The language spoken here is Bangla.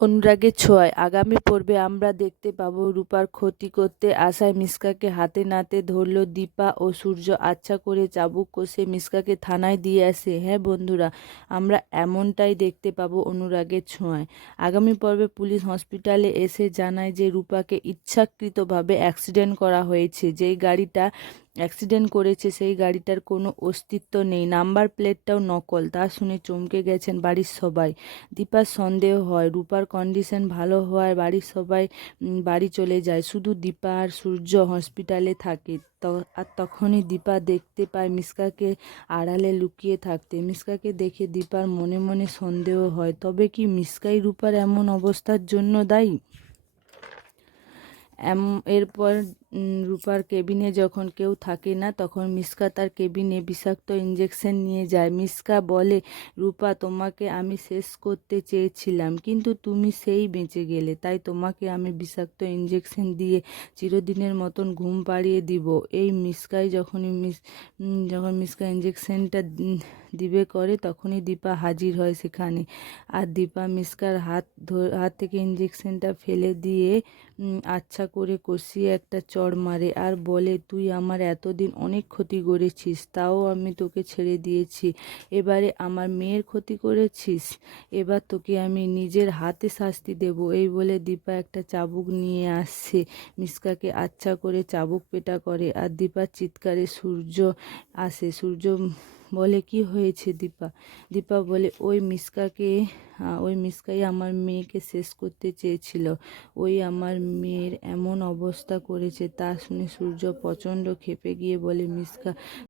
অনুরাগের ছোঁয়ায়। আগামী পর্বে আমরা দেখতে পাবো রূপার ক্ষতি করতে আসায় মিসকাকে হাতে নাতে ধরল দীপা ও সূর্য আচ্ছা করে চাবুক কষে মিসকাকে থানায় দিয়ে আসে। হ্যাঁ বন্ধুরা, আমরা এমনটাই দেখতে পাবো অনুরাগের ছোঁয়ায়। আগামী পর্বে পুলিশ হসপিটালে এসে জানায় যে রূপাকে ইচ্ছাকৃতভাবে অ্যাক্সিডেন্ট করা হয়েছে। যেই গাড়িটা অ্যাক্সিডেন্ট করেছে, সেই গাড়িটার কোনো অস্তিত্ব নেই। নাম্বার প্লেটটাও নকল, তা শুনে চমকে গেছেন বাড়ির সবাই। দীপার সন্দেহ হয়, রূপার কন্ডিশন ভালো হওয়ায় বাড়ির সবাই বাড়ি চলে যায়। শুধু দীপা আর সূর্য হসপিটালে থাকে। আর তখনই দীপা দেখতে পায় মিসকাকে আড়ালে লুকিয়ে থাকতে। মিসকাকে দেখে দীপার মনে মনে সন্দেহ হয়, তবে কি মিসকাই রূপার এমন অবস্থার জন্য দায়ী? এম, এরপর রূপার কেবিনে যখন কেউ থাকে না, তখন মিসকা তার কেবিনে বিষাক্ত ইঞ্জেকশন নিয়ে যায়। মিসকা বলে, রূপা, তোমাকে আমি শেষ করতে চেয়েছিলাম, কিন্তু তুমি সেই বেঁচে গেলে। তাই তোমাকে আমি বিষাক্ত ইঞ্জেকশন দিয়ে চিরদিনের মতন ঘুম পাড়িয়ে দিব। এই মিসকাই যখনই মিস যখন মিসকা ইঞ্জেকশনটা দিবে করে, তখনই দীপা হাজির হয় সেখানে। আর দীপা মিসকার হাত হাত থেকে ইঞ্জেকশনটা ফেলে দিয়ে আচ্ছা করে কষিয়ে একটা চড় মারে আর বলে, তুই আমার এতদিন অনেক ক্ষতি করেছিস, তাও আমি তোকে ছেড়ে দিয়েছি। এবারে আমার মেয়ের ক্ষতি করেছিস? এবার তোকে আমি নিজের হাতে শাস্তি দেব। এই বলে দীপা একটা চাবুক নিয়ে আসছে মিসকাকে আচ্ছা করে চাবুক পেটা করে আর দীপার চিৎকারে সূর্য আসে। সূর্য বলে, কি হয়েছে দীপা? দীপা বলে, ওই মিসকাকে ওই মিসকাই আমার মেয়েকে শেষ করতে চেয়েছিল। ওই আমার মেয়ের এমন অবস্থা করেছে, তা শুনে সূর্য প্রচণ্ড ক্ষেপে গিয়ে বলে, মিসকা